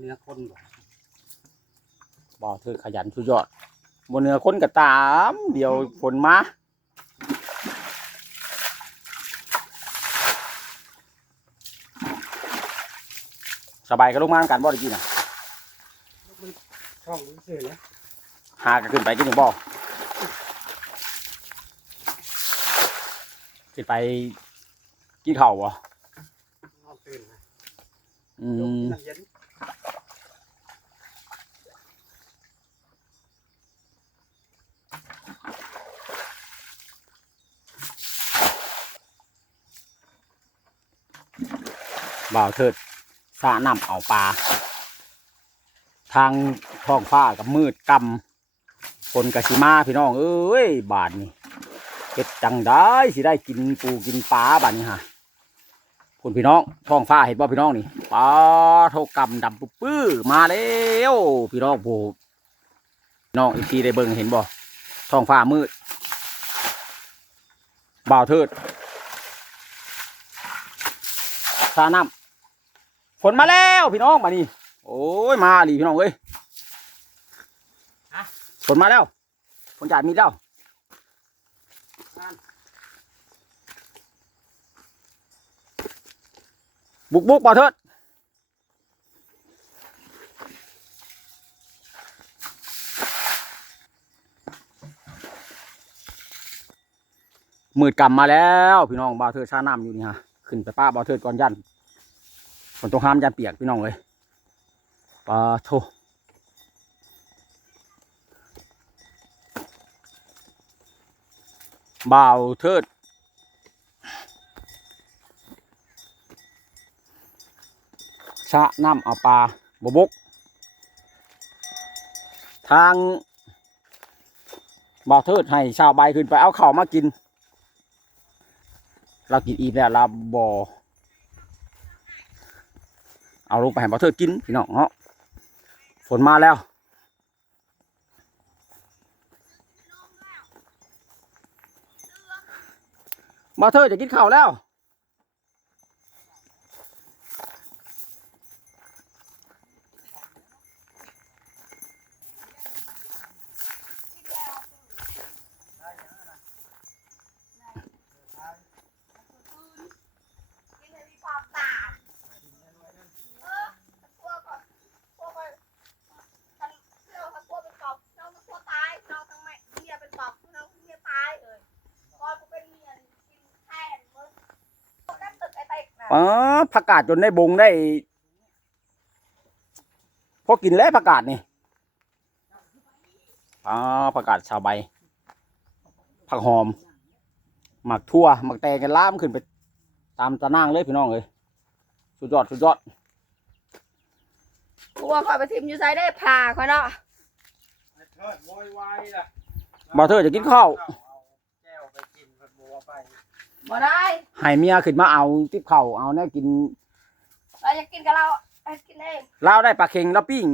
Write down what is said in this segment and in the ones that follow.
เนื้อคนบ่บ่เธอขยันสุดยอดบนเหนือคนก็ตาม เดี๋ยวฝนมาสบายก็ลงมากันบ่ได้กินน่ะช่องนี้เสื่อนะหาก็ขึ้นไปกินถึงบ่ขึ้นไปกินข้าวบ่นอนตื่นนะอืยกม น้ำเย็น บ่าวเถิดสระน้ำเอาปลา ทางท้องฟ้ากับมืดกำฝนกะสิมาพี่น้อง เอ้ย บาทนี่เฮ็ดจังได้สิได้กินปูกินปลาบาดนี้ฮะคุณพี่น้องท้องฟ้าเห็นบ่พี่น้องนี่ปลาโทกำดำปุ๊บปื้อมาแล้วพี่น้องผู้น้องอีกทีได้เบิ่งเห็นบ่ท้องฟ้ามืดบ่าวเถิดสาน้ำ ฝนมาแล้วพี่น้องมานี่โอ้ยมาดิพี่น้องเอ้ยฝนมาแล้วฝนจ่ายมีแล้วบุกบุกบ่าวเถิดมืดกำมาแล้ว พี่น้องบ่าวเถิดชาน้ำอยู่นี่ฮะขึ้นไปป้าบ่าวเถิดก่อนยัน ฝนตกห้ามยันเปียกพี่น้องเลยปลาโทบ่าวเทิดชะน้ำเอาปลาบบก ทางบ่าวเทิดให้ชาวใบขึ้นไปเอาข้าวมากิน เรากินอีกแล้วเราบ่อ เอาลงไปให้บอเธอกินพี่น้องเนาะฝนมาแล้วบอเธอจะกินข้าวแล้ว กินให้มีความต่างเออตะกัวก่อนกัวก่อนฉันเราตะกัวเป็นปอบเราตะกัวตายเราทั้งแม่เมียเป็นปอบเราเมียตายเอ้ยพอกูเป็นเมียกินแทนมึงนั่นตึกไอ้เต็กนะอ๋อผักกาดจนได้บงได้พอกินแล้วผักกาดนี่อ๋อผักกาดชาวใบ ผักหอม หมักทั่วหมักแตงกันล่ามขึ้นไป ตามตะนางเลยพี่น้องเลยสุดยอดสุดยอดกลัวคอยไปทิมอยู่ไซได้ผ่าคอยเนาะไอ้เทิดโวยวายล่ะบ่าวเทิดจะกินข้าว เอาแก้วไปกินเพิ่นบัวไป บ่ได้ให้เมียขึ้นมาเอาติ๊บเข่าวเอาแน่กินเราจะกินกับเราไปกินเองลาวได้ปลาเค็งแล้วปิ้ง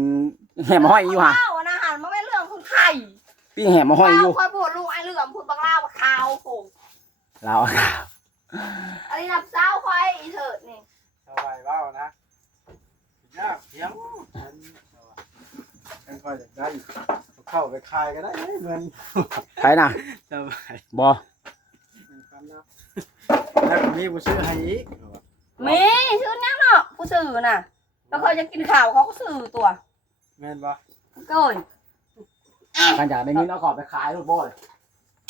แหมห้อยอยู่ฮะเล่านะหันมันไม่เรื่องของใครปิ้งแหมห้อยอยู่คอยพูดลูกไอ้เหลื่อมพูดบังเล่าบักขาวโผงลาวอันนี้นับเช้าคอยอีเถิดนี่สบายเว้านะยากเสียงฉันฉันคอยจะได้เข้าไปคายก็ได้เงินใช่น่ะสบายบ่เป็นความลับ แล้วก็มีผู้ซื้อให้อีกมีชื่อนั่งเนาะผู้สื่อน่ะแล้วเขาจะกินข่าวเขาก็สื่อตัวแม่นบ่เกินหลังจากได้เงินเอาของไปขายรถบ่เลย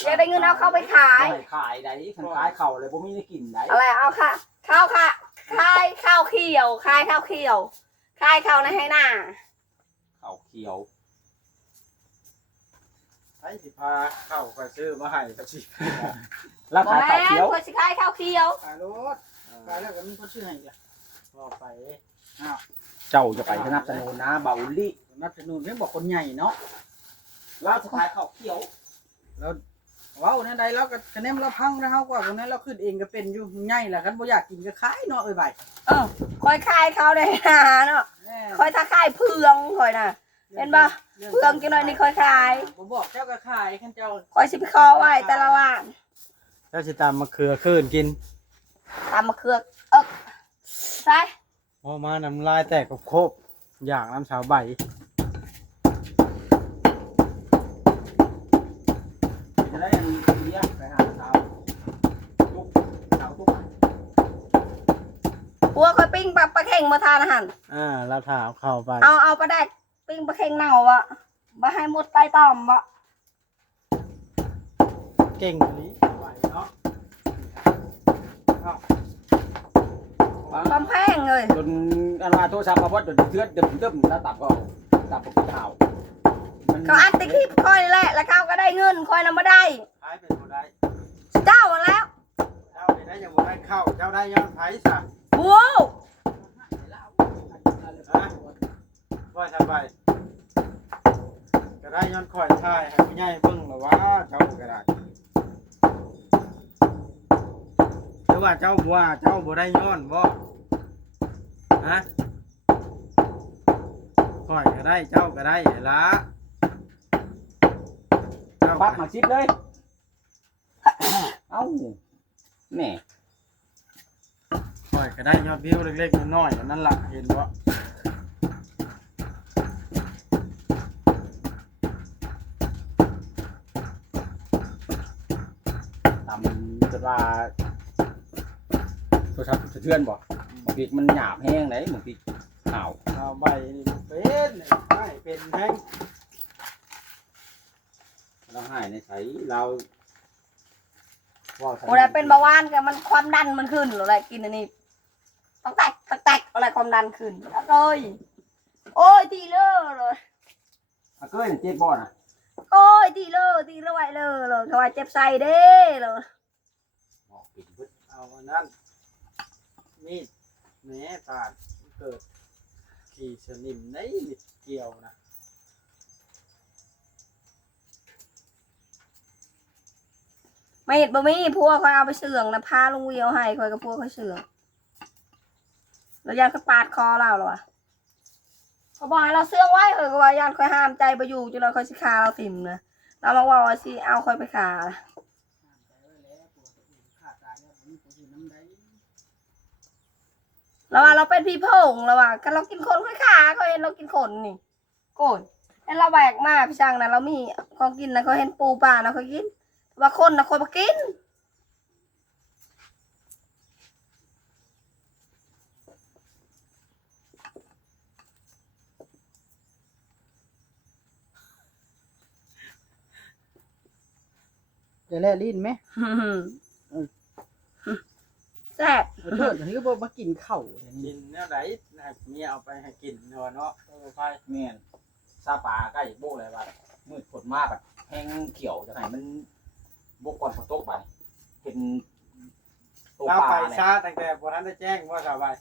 อยากได้เงินเอาเข้าไปขายบ่ให้ขายได้คันขายเข่าเลยบ่มีได้กินได้อะไรเอาค่ะข้าวค่ะคายข้าวเขียวคายข้าวเขียวคายข้าวในให้หน้าเข่าเขียวไอ้ สิพาเข้าไปซื้อมาให้ก็สิแล้วบอขายแม่เข่าเขียวคนสิคายข้าวเขียวขายรถขายแล้วก็มีคนซื้อให้จ้ะบ่ไปเจ้าจะไปสนับสนุนนะเบาลี่นับสนุนเพิ่นบอกคนใหญ่เนาะแล้วจะขายเข่าเขียวเว้านั่นใดแล้วก็คะแนนเราพังนะเฮากว่าคนนั้นเราขึ้นเองก็เป็นอยู่ใหญ่ล่ะคันบ่อยากกินก็ขายเนาะเอ้ยใบเออคอยคายข้าวในหน้าเนาะแน่คอยถ้าคายเพืองคอยน่ะ เห็นปะเพืองกินหน่อยนี่คอยคายบ่บอกเจ้าก็ขายคันเจ้าคอยสิไปคอไว้แต่ละวันเจ้าสิตามมะเขือคืนกินตามมะเขือเอิกใช่พอมาน้ำลายแตกกับโคบอยากน้ำสาวใบจะได้เลี้ยงไปหาสาวทุกสาวทุกพัวคอยปิ้งปลาปลาเข่งมาทานอาหารอ่าแล้วถามเข้าไป เอาเอาปลาแดก ปิ้งปลาเข่งเน่าอะมาให้หมดใต้ต่อมวะเก่งนี้ไหวเนาะเอาคำแพงเลยจนอันว่าโทรศัพท์มาวัดจนเทือนเดิมเดิมแล้วตับก็ตับก็ข่าวมันเขาอัดแตะคลิปคอยแหละแล้วเขาก็ได้เงินคอยนำมาได้ ขายเป็นบ่ได้เจ้าอะแล้วเจ้าได้ยังบ่ได้เข้าเจ้าได้ย้อนไผซะบัวฮะ ว่าสบายก็ได้ย้อนข่อยชายให้ผู้ใหญ่เบิ่งแล้วว่าเจ้าก็ได้หรือว่าเจ้าบ่ว่าเจ้าบ่ได้ย้อนบ่ฮะข่อยก็ได้เจ้าก็ได้หั่นละเจ้าปักมาชิดเลย เอ้าแหน่ข่อยก็ได้ยอดวิวเล็กๆน้อยๆอันนั่นล่ะเห็นบ่ ว่าโทรศัพท์สะเทือนบ่บางทีมันหยาบแห้งไหนบางทีข่าวเอาใบนี่เป็นไม่เป็นแพงเราให้ในใช้เราว่าโอ้ยเป็นเบาหวานกันมันความดันมันขึ้นหรืออะไรกินอันนี้ต้องแตกต้องแตกอะไรความดันขึ้นเอ้ยโอ้ยตีเลอเลยอาเก้ยเนี่ยเจ็บบ่น่ะโอ้ยตีเลอตีเลอไว้เลยเลยเขาว่าเจ็บไส้เด้เลยบอ กปิดเบิดเอาอันนั้นมีดแหม่ปาดเกิด ขี่สนิมในเกี่ยวนะไม่เห็นบ่มีพวกเขาเอาไปเสื่องนะพาลุงเวียวให้คอยกับพวกเขาเสื่องแล้วยานเขาปาดคอเราเหรอวะเขาบอกให้เราเสื่องไว้เออก็ว่ายานคอยห้ามใจไปอยู่จนเราคอยสิคาเราถิ่มนะเรามาว่าว่าสิเอาคอยไปขา เราว่าเราเป็นพี่พงเราว่ากันเรากินคนค่อยขาเขาเห็นเรากินคนนี่โกรธเห็นเราแบกมาพี่ช่างนะเรามีของกินนะเขาเห็นปูปลานะเขากิน ว่าคนนะคนมากินจะแล่ลิ้นไหม แซ่บเถิดอันนี้ก็บ่มากินข้าวกินแนวไหนให้เมียเอาไปให้กินเนาะเนาะเอาไปแม่นซาปลาใกล้โบกเลยว่ามืดฝนมาแบบแห้งเขียวจังไงมันโบกก่อนฝนตกไปเห็นตัวเราปลาไปเนี่ยช้าตั้งแต่บ่ทันได้แจ้งว่าสบาย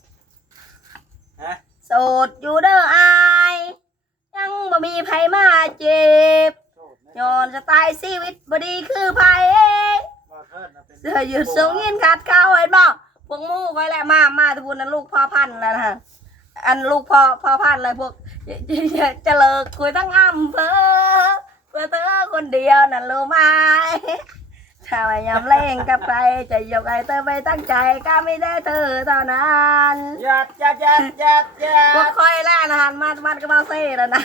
ฮะโสดอยู่เด้ออายยังบ่มีไผมาเจ็บโทษนะย้อนจะตายชีวิตบ่ดีคือไผว่าเถิดนะเป็นเสื้อยืดสูงยินขาดเข้าเห็นบ่ พวกหมู่คอยแหละมามาทุกคนนั้นลูกพ่อพันธุ์แล้วนะฮะอันลูกพ่อพ่อพันธุ์เลยพวกจะเลิกคุยทั้งอำเภอเพื่อเธอคนเดียวนั่นรู้ไหมถ้าไม่ยอมเล่งกับใครจะยกไอ้เธอไปตั้งใจก็ไม่ได้เธอเท่านั้นยัดยัดยัดยัดยัพวกดคอยแล้วนะฮันมามันก็มาเซ่แล้วนะ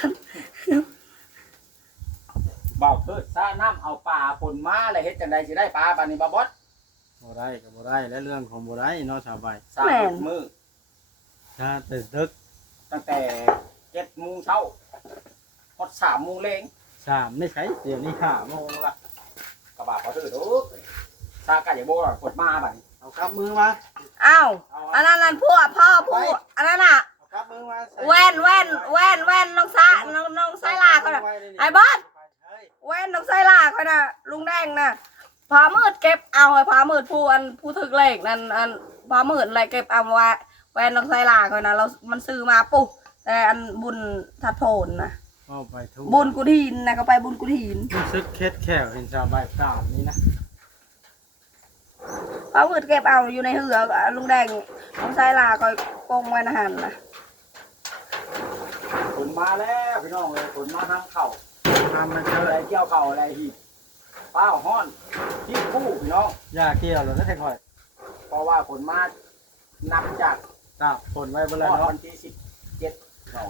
เบาเทิดซาน้ำเอาปลาผลมาเลยเฮ็ดจังใดสิได้ปลาปานนี้บ่บอส บ่ได้ก็บ่ได้และเรื่องของบ่ได้เนาะสบายสามมือถ้าแต่ดึกตั้งแต่เจ็ดโมงเช้าฮอดสามโมงเลงสามไม่ใช่เดี๋ยวนี้ห้าโมงละกระบะเขาถือทุกซาไก่อย่าโบกกดมาบัดนี้เอากำมือมาอ้าวเอาอันนั้นนั่นพวกพ่อพูดอันนั้นน่ะเอากำมือมาใส่แว่นแว่นแว่นแว่นน้องซาน้องน้องไซลาเขาน่ะไอ้บอสเฮ้ยแว่นน้องไซลาเขาน่ะลุงแดงน่ะ พามืดเก็บเอาไอ้พามืดผู้อันผู้ถึกเลขนั่นอันพามืดอะไรเก็บเอาว่าแว่นน้องไซลาเขาน่ะเรา มันซื้อมาปุ๊บแต่อันบุญทัดโผนนะเอาไปทุกบุญกุฏินนะเขาไปบุญกุฏินรู้สึกเคสแขวเห็นสบายกราบนี้นะพามืดเก็บเอาอยู่ในเหือลุงแดงน้องไซลาคอยปงไว้นะหันนะฝนมาแล้วพี่น้องเลยฝนมาทางเข่าทำมันเจออะไรเกี่ยวเข่าอะไรหีบ ป้าวห้อนที่คู่พี่น้องยาเกี่ยวแล้วนะแค่ค่อยเพราะว่าฝนมานับจากตากฝนไว้บนทแล้วอดเนาะวันที่สิบเจ็ดเรา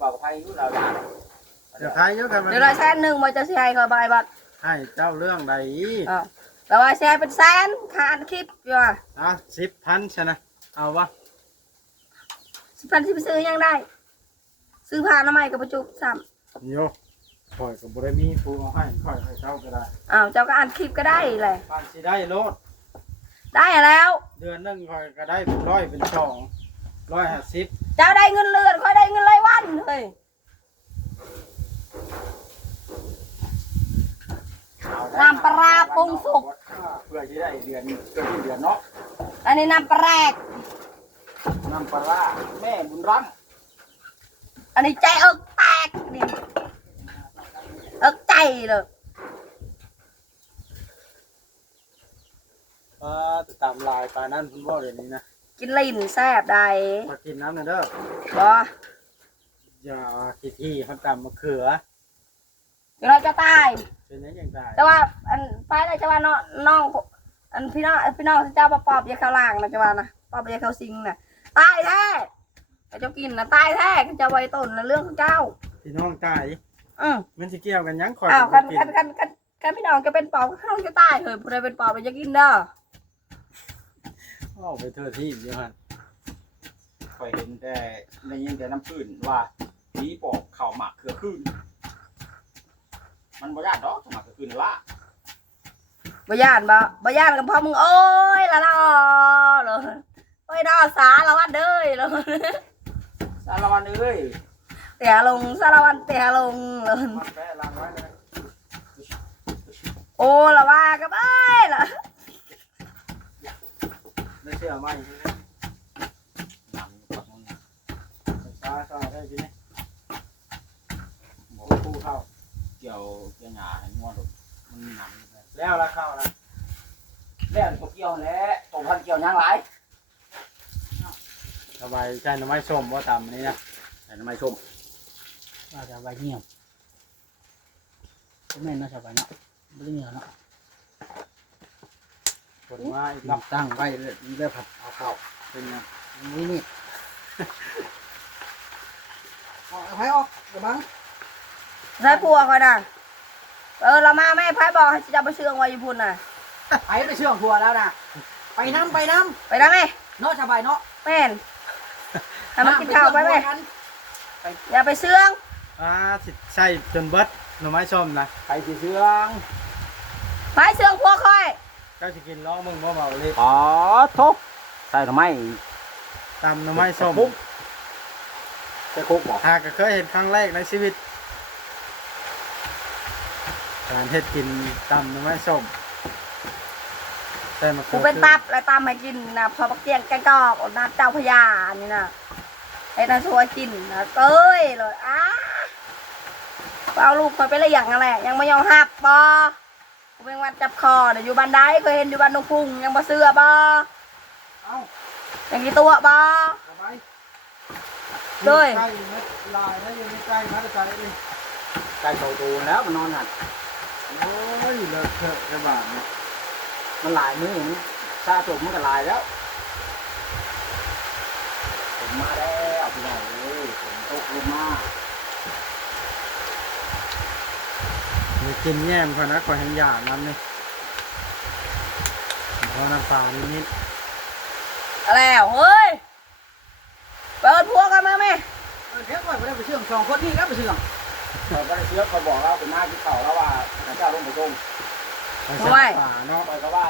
บอกกับไพ่รู้เราด่าจะขายเยอะกันมันเดี๋ยวเราแสนหนึ่งมันจะสิให้เขาบายบัตรให้เจ้าเรื่องใดอ่าแต่ว่าแชร์เป็นแสนค่าอันคลิปอยู่อะอะสิบพันชนะเอาวะสิบพันที่ไปซื้อยังได้ ซื้อผ่านน้ำใหม่กับประจุซ้โย ข่อยกับบริมีผู้เอาให้ข่อยให้เจ้าก็ได้ำอ้าวเจ้าก็อ่านคลิปก็ได้แหละปานสิได้โลดได้แล้ว เดือนหนึงข่อยก็ได้เป็นร้อยเป็นสองร้อยห้าสิบเจ้าได้เงินเลือนค่อยได้เงินรายวันเฮ้ยน้ำปลาร้าปรุงสุก เพื่อที่ได้เดือนเกินเดือนเนาะอันนี้น้ำปลาแรก น้ำปลาร้าแม่บุญรังอันนี้ใจเอิกแตกนี่ เอิกใจเลยเออจะตามลายปลานั่นคุณพ่อเดี๋ยวนี้นะกินลิ้นแซ่บได้มากินน้ำหน่อยเด้อบ่อย่าขี้ที่เขาตำมะเขือเดี๋ยวเราจะตายเป็นอยังยังได้แต่ว่าอันไปเลยจะว่าน้องน้องอันพี่น้องพี่น้องเจ้าปปอบอยาเข้าล่างนะจะว่านะปอบอยาเข้าซิงนะตายแท้แต่เจ้ากินนะตายแท้เจ้าไว้ต้นนะเรื่องของเจ้าพี่น้องตาย อืมมันจะเกี่ยวกันหยังข่อยอ้าวกัคับนกิคันนคันคันคันพี่น้องจะเป็นปอบก็เข้าจะตายเลยผู้ใดเป็นปอบเราจะกินเด้อออกไปเถอะที่เดียวหันคอยเห็นแต่ในยินแต่น้ำพื้นว่าผีปอบเข่าหมักเขือขึ้น มันบ่ยากดอกหมักเขือขึ้นละบ่ย่านบ่บ่ย่านกับพ่อมึงโอ้ยละละเลยโอ้ยดอสาละวันเด้ยเลย สารวันเอ้ย เตียลงสารวันเตียลงเลยมันแปะล้างไว้เลยโอ้ละว่ากับเอ้ละได้เชื่อไหมน้ำปักมันช้าช้าได้กินนี่บ่คู่เข้าเกี่ยวเกี่ยวหาให้งัวดมันหนังแล้วละเข้าละแล้วตัวเกี่ยวแล้วตัวพันเกี่ยวหยังหลายสบายใจหน่อไม้ส้มว่าตำนี่นะแต่ทำไมชม ว่าจะไว้เงียบก็แม่นเนาะชาวบ้านเนาะไม่ได้เงียบเนาะคนมาอีกลำตั้งไว้เรื่อยๆผัดเอาเข้าเป็นไงนี่นี่ออกให้ออกเดี๋ยวบังใช่ผัวคอยน่ะเออเรามาแม่พายบอกให้จะไปเชื่องไว้อยู่พุ่นน่ะไปไปเชื่องทัวแล้วนะไปน้ำไปน้ไปได้ไหมำเนาะชาวบ้านเนาะแม่นให้มันกินข้าวไปไหมน้ำเชื่องทัวกันอย่าไปเชื่อง อ่าสิใช่จนเบิดหน่อไม้ส้มนะไปสิเชืองพายเชื่องผัวคอยเจ้าจะกินล้อมึงบ่เบาเลยอ๋อทุกใส่ทำไมตำหน่อไม้ส้มคุกจะคุกบ่หากก็เคยเห็นครั้งแรกในชีวิต การเฮ็ดกินตำหน่อไม้ส้มแต่มากูเป็นตับและตามให้กินนะพอปักเตียงแกงกอกน้ำเจ้าพระยานี่นะไอ้น่าชัวกินนะเก้ยเลยอ้า เอาลูกคอยไปเลี้ยงอะไรยังไม่ยอมหับบ่กูเป็นวันจับคอเดี๋ยวอยู่บ้านใดเคยเห็นอยู่บ้านนกพุงยังบ่เสือบ่เอ้ายังกี่ตัวบ่สบายเลยใกล้เม็ดลายนะอยู่ในใกล้มาแต่ไกลเลยไก่โตตูแล้วมันนอนหัดโอ้ยเลอะเทอะกระบาดเนี่ยมันหลายมือมันซาจบมันก็หลายแล้วผมมาแล้วพี่น้องเอ้ยผมตกลงมา มี กินแย่มพอนะขอแห้งหยาน้ำนี่เพราะน้ำปลานิดนิดแล้วเฮ้ยเปิดพวกกันมาไหมเออเดี๋ยวก่อนไปได้ไปเชื่องสองคนนี่แล้วไปเชื่องเขาก็ได้เชื้อเขาบอกเราเป็นหน้าที่เขาแล้วว่าเจ้าลงไปตรงๆไปใส่ปลาเนาะไปก็ว่า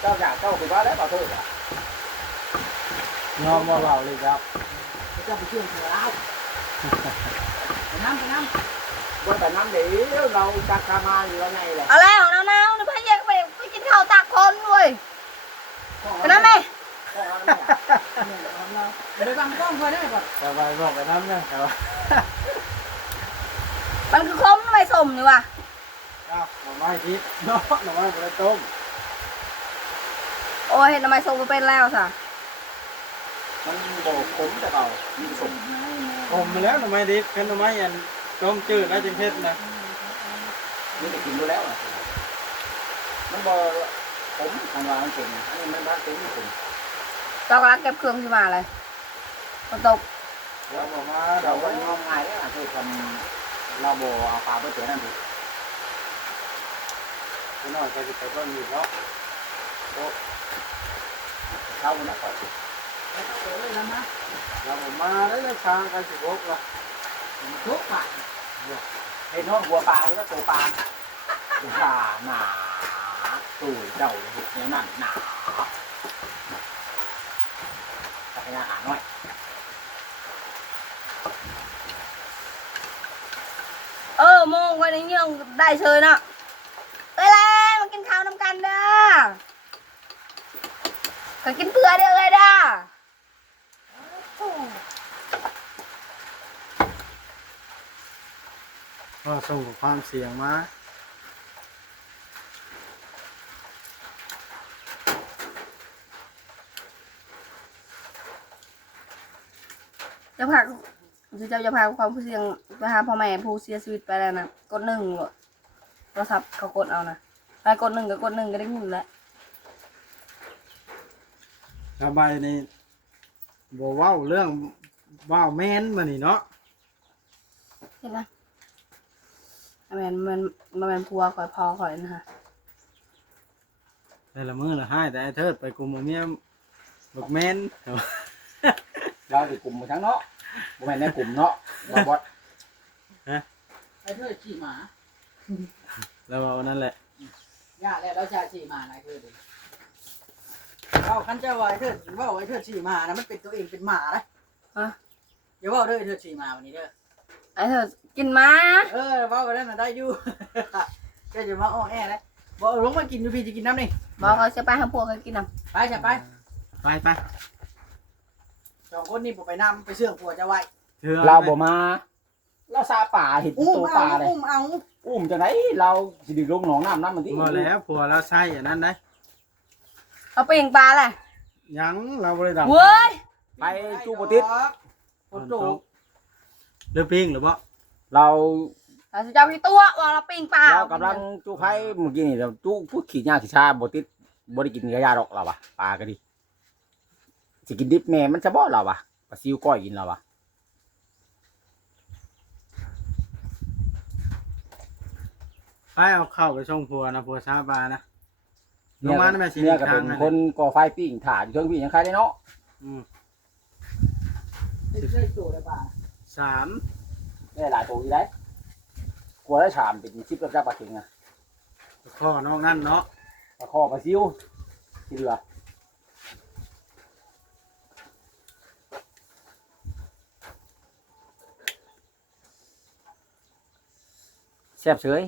เจ้าอยากเจ้าเป็นว่าได้ขอโทษอะยอมว่าเบาเลยครับไปเจ้าไปเชื่องทัวแล้วไปน้ำไปน้ ว่าแต่น้ำเดี๋ยวเราจักรมาอยู่แล้วไงแหละเอาแล้วหนาวๆนี่พายยังไปไปกินข้าวตากคนเว้ยำไปนั่นไหมเดี๋ยวบังกล้องคอยได้ก่อนสบายบอกไปน้ำเนี่ยแต่ว่ามันคือคมทำไมสมนี่วะอ้าวหน่อไม้ทิพย์เนาะหน่อไม้กระต้มโอ้ยเห็นทำไมสมมาเป็นแล้วสะมันบอกขมแต่เก่ามีสมผมมาแล้วหน่อไม้ดิบเป็นหน่อไม้อัน ต้มจืดแล้วจึงเผ็ดนะนี่แต่กินดูแล้วอะมันบอกขมทางร้านผมอันนี้มันบ้านเป็นผมเจ้ากำลังเก็บเครื่องที่มาเลยฝนตกผเราบอกมาเราเราก็ไว้งมงายแล้วคือทำเราโบเอาปลาเพื่อเจอนั่นดิพี่น้องไปสิไปเบิ่งอยู่เนาะเข้าแล้วก่อนแล้วก็เลยแล้วนะเราบอกมาแล้วจะทางกันสิบกละทุกฝ่าย เห็นน้องหัวปลาแล้วตัวปลาหนาหนาตู่เจ้าเนี่ยนั่นหนาจักยาอ่านหน่อยเออโมงวันนี้ยได้เชิญอะเอ้ยแลมากินข้าวน้ำกันเด้อก็กินเพื่อเด้อเลยเด้อ ก็ส่งความเสียงมาจะพาจะจะจะพาความผู้เสียงไปหาพ่อแม่ผู้เสียชีวิตไปแล้วนะกดหนึ่งโหลดโทรศัพท์เขากดเอานะไปกดหนึ่งก็กดหนึ่งก็ได้เงินแล้วสบายนี่บ่เว้าเรื่องเว้าแม่นมานี่เนาะเห็นไหม มันมันมันเป็นพัวคอยพอคอยนะฮะแต่ละมื้อละให้แต่ไอ้เทิดไปกลุ่มเอาเมียบักแม่นเราติกลุ่มมาทั้งเนาะบ่แม่นในกลุ่มเนาะเราบอสไอ้เธอขี่หมาแล้วว่านั่นแหละย่าแล้วเราจะขี่หมาไหนเธอดิเอาคันเจ้าว่าไอ้เธอว่าไอ้เธอขี่หมานะมันเป็นตัวเองเป็นหมานะฮะอย่าว่าเด้อไอ้เธอขี่หมาวันนี้เด้อ ไอ้เธอกินมาเออว่าไปได้น่ะได้อยู่แกจะมาอ้อแอนะบอกเอาลงมากินอยู่พี่จะกินน้ำนี่บอกเขาจะไปหาพวกเขากินน้ไปจะไปไปไปสองคนนี่ผมไปนำไปเชื่องผัวจะไว้ถือเราบ่มา เราซาป่าเห็นอุ้มตัวปเอาลาเลยอุ้มเอาอุ้มจังไหนเราสิดึงลงหนองน้ำน้ำมันที่บ่แล้วผัวเราใช้อันนั้นได้ำเอาไปยิงปลาแหละยังเราบ่ได้ดับเว้ยไปจูบติดโอ้โห เรือปิ้งหรือบ่เราเราจะเอาที่ตัวว่าเราปิงปลาเรากำลังจูไข่เมื่อกี้นี่เราจูพูดขี้ยาขี้ชาบ่ติดบ่ได้กินกระยาดอกเราปะปลาก็ดีสิกินดิบแม่มันจะบ่เราปะปลาซิวก้อยกินเราปะไปเอาเข้าไปส่งผัวนะผัวชาบานะลงมาได้ไหมสิเนี่ยก็เป็นทางนั้นคนก่อไฟปิ้งถ่านเครื่องปิ้งยังใครได้เนาะอืม ไม่ใช่ตัวเลยป่ะ สามได้หลายตัวอยู่ได้กลัวได้ชามเป็นชิปแล้วจะปลาเข็งอะข้อนอกนั่นเนาะปลาคอปลาซิวที่เหลือแซ่บเฉย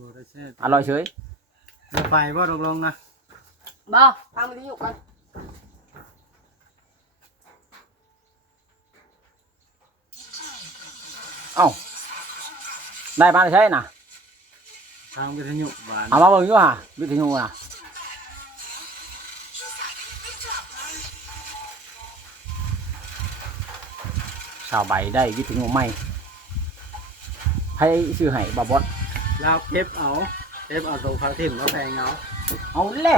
บ่ได้แช่อร่อยเฉยเดี๋ยวไปบ่ตกลงนะ บ่ฟังมันอยู่กัน เอ้าได้มาใช่น่ะ ทางวิทยุบ้านเอามาเบิ่งอยู่ห่ะวิทยุน่ะชาวใบได้วิทยุใหม่ให้ซื้อให้บาบอสเราเก็บเอาเก็บเอาตัวเขาทิ่มแล้วแปลงเอาเอาเล่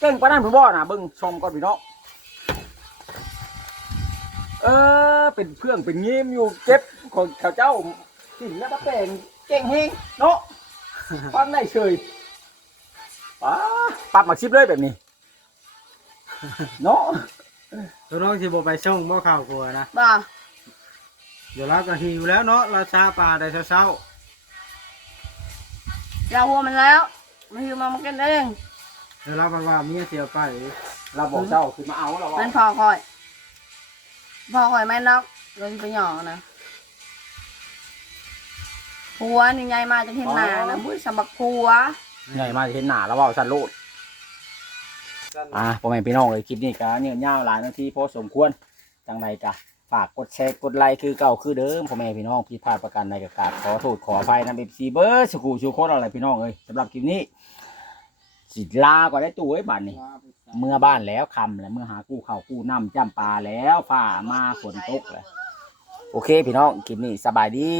เก่งปานนั้นผมบ่น่ะเบิ่งชมก่อนพี่น้อง เออ เป็นเพื่องเป็นยิ้มอยู่เก็บของเขาเจ้าสินแล้วมาแต่งเก่งเฮงเนาะฟังได้เฉยป้าปับมาชิปเลยแบบนี้ เนาะตัวน้องสิบ่ไปส่งบ่เข้าวผัวนะ บ่เดี๋ยวเราก็หิวแล้วเนาะเราชาปลาได้เช้าเราหัวมันแล้ว มันหิวมามากินเองๆเดี๋ยวเราบอกว่าเมียเสียไป เราบอกเจ้าคือมาเอาเราว่า มันพอคอย พอคอยแม่นอกเราจะไปหยอกนะผัวนี่ใหญ่มาจะเห็นหน้านะมุ้ยสมบักผัวใหญ่มาจะเห็นหน้าแล้วเว่าสันโลดอ่าพ่อแม่พี่น้องเลยคลิปนี้ก็เนี่ยยาวหลายนาทีพอสมควรจังใดกะฝากกดแชร์กดไลค์คือเก่าคือเดิมพ่อแม่พี่น้องพี่พลาดประกันใดกับกราบขอโทษขออภัยนะเบซีเบอร์สกูชูโคตรอะไรพี่น้องเอ้ยสำหรับคลิปนี้ สิลาก่อนได้ตู้ไอ้ยบัดนี้เมื่อบ้านแล้วคำแล้วเมื่อหากู้ข้าวกู้น้ำจ้ำปลาแล้วฟ้ามาฝนตกแล้วโอเค พี่น้องคลิปนี้สบายดี